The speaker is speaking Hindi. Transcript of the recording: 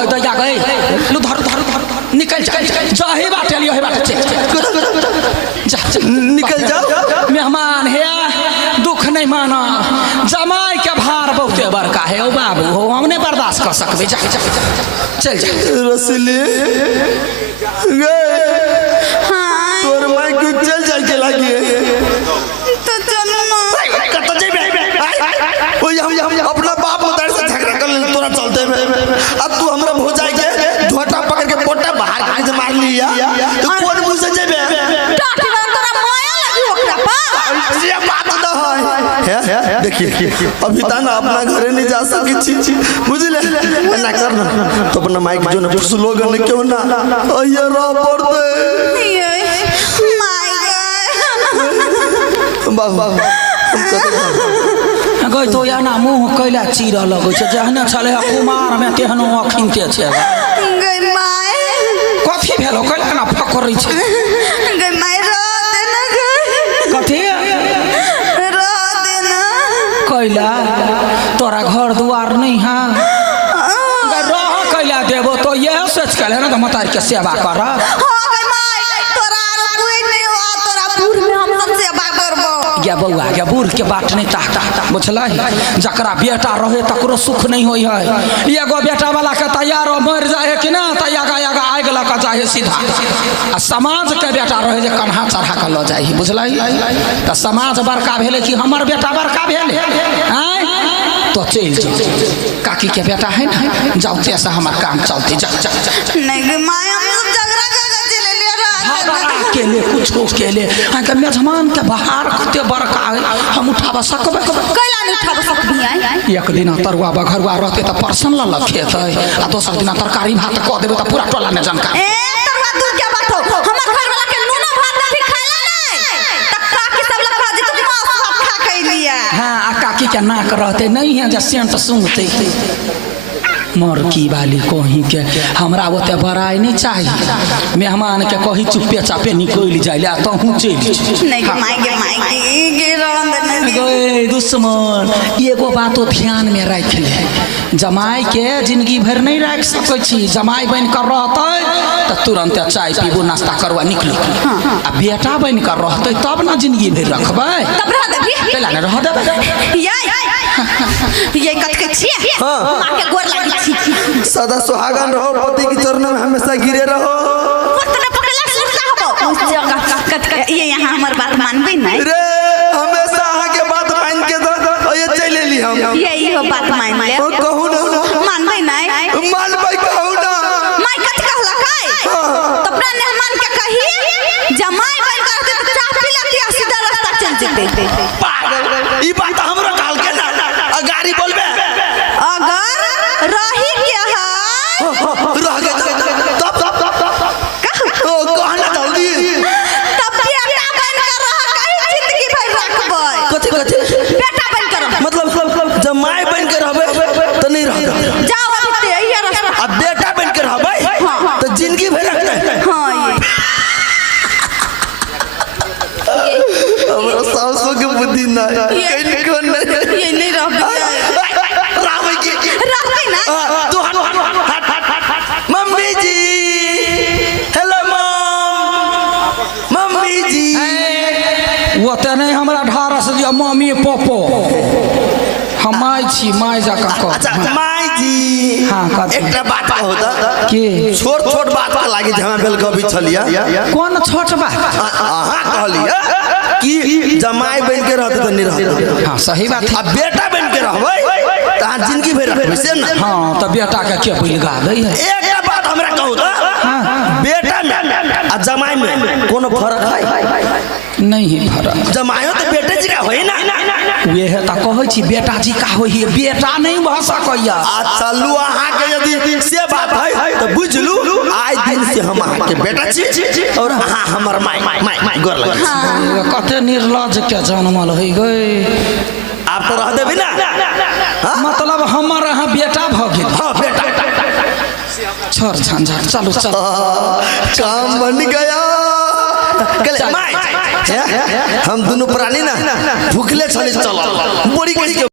गए दैया गए लू धर धर धर निकल जा ही बात लियो ही बात निकल जाओ मेहमान है दुख नहीं माना जमाई के भार बहुते बड़का है ओ बाबू हो हम नहीं बर्दाश्त कर सकबे जा चल जा रसली तोर माई को चल जाए के लागी तो चलो ना कत जेबे ओ हम अपना बाप उतार से झगड़ा कर ले तोरा चलते में अब तू हमरा हो जाए के झोटा पकड़ के पोटा बाहर काहे से मार लिया तो कौन मुंह से जेबे डाकरा तोरा माया लगी ओकरा पा ये बात न है देखिए अभी ता ना अपना घरे नहीं जा सकी छी बुझले ना करना तो अपना माइक जो ना स्लोगन क्यों ना ये रो पड़ते बाबू गई तो या ना मुंह कैला चीरा लगै छै जहने छले कुमार में तेहनो अखिनते छै गई माय कथी भेलो कैला ना फकरै छै गई माय रो दे ना गई कथी रो दे ना कैला तोरा घर दुआर नहीं है रह कैला देबो तो यह सोच के ना तो मतार के सेवा कर हो गई माय तोरा आरो कोई नहीं हो तोरा बूढ़ में हम सब सेवा करबो या बउआ या बूढ़ के बात नहीं ताकता बुझलही जकरा बेटा रहे तकरो सुख नहीं होई है एगो बेटा वाला के तैयार मर जाए कि ना तैयार आग लगा जाए सीधा आ समाज के बेटा रहे जे कन्हा चढ़ा के ल जाए बुझलही तो समाज बड़का भेले कि हमर बेटा बड़का भेले तो चल जाओ काकी के बेटा है ना जाओ जैसा हमार काम चलते जा नहीं गई माय हम सब झगड़ा करके चले ले रहा के लिए कुछ के लिए अगर मेजमान के बाहर कते बड़का हम उठावा सकबे कैला नहीं उठा सकबी आई एक दिन तरुआ बघरुआ रहते तो परसन ल खेत आ दोसर दिन तरकारी भात क देबे तो पूरा टोला में जानकार ए तरुआ दूर क्या बात हो हमर घर वाला के नूना भात नहीं खाइला नहीं त काकी सब लखा जी तुम मां सब खा के लिया हां आ काकी के नाक रहते नहीं है जे सेंट सुंघते मोर की वाली कहीं के हमरा ओते बड़ाई नहीं चाहिए मेहमान के कही चुपे चापे निकल जाइले तो हूं चल नहीं माय के रोन दे गए दुश्मन एगो बातो ध्यान में रख ले जमाई के जिंदगी भर नहीं रख सकै छी जमाई बन कर रहते तो तुरंत चाय पीबो नाश्ता करवा निकलो आ बेटा बन कर रहते तब ना जिंदगी भर रखबै तब रह देबी कैला न रह देबै ये कत के छी मां के गोर लागी छी सदा सुहागन रहो पति के चरणों में हमेशा गिरे रहो पटना पकला सुरता हबो ये यहां हमर बात मानबे नहीं रे हमेशा आहा के बात मान के दो ये चले ली हम यही हो बात मान ले कहू ना मानबे नहीं मानबै कहू ना माय कत कहला काय तो अपना मेहमान के कही जमाई बन करते तो चाह पी लेती सीधा रास्ता चल जेते ई बात हमरा काल के ना गाड़ी बोलबे अगर रही क्या है रह गए तब ओ कहना जल्दी तब बेटा बन कर रहा कहीं जिंदगी भर रखबै कथि बेटा बन कर मतलब जमाई बन के रहबे तो नहीं रहबे जाओ अब ते ये रास्ता अब बेटा बन के रहबे तो जिंदगी भर रखते हां ये हमरा सासो के बुद्धि ना कहीं कोन ये नहीं रहबे रावे की रहबे ना तू मम्मी जी हेलो मम्मी जी वो ते नहीं हमरा ढारस दिया मम्मी पप्पो हम माय छी माय जका कह अच्छा माई जी हां कथि एकटा बात होता के छोट बात का लागी जहां बेल कभी छलिया कौन छोट बा अहाँ कहलिया कि जमाई बन के रहते तो नहीं रहते हां सही बात अब बेटा बन के रहबै त अहाँ जिंदगी भर रखबै से ना हां तो बेटा के बिलगा दे है एकटा बात हमरा कहू त बेटा में आ जमाई में कोनो फर्क है नहीं है फर्क जमायो तो बेटे जी का होई ना वे है त कहै छी बेटा जी का होई है बेटा नहीं भ सकैया आ चलू अहाँ के यदि से बात है तो बुझलू आज दिन से हम अहाँ के बेटा छी और अहाँ हमर माई गोर लगे कते निर्लज के जन्मल है गए आप तो रह देबी ना मतलब हमर अहाँ बेटा भ गेल हां बेटा छोड़ झंझट चलो चलो काम बन गया माई हम दोनों प्राणी ना भूखले चले चलो बड़ी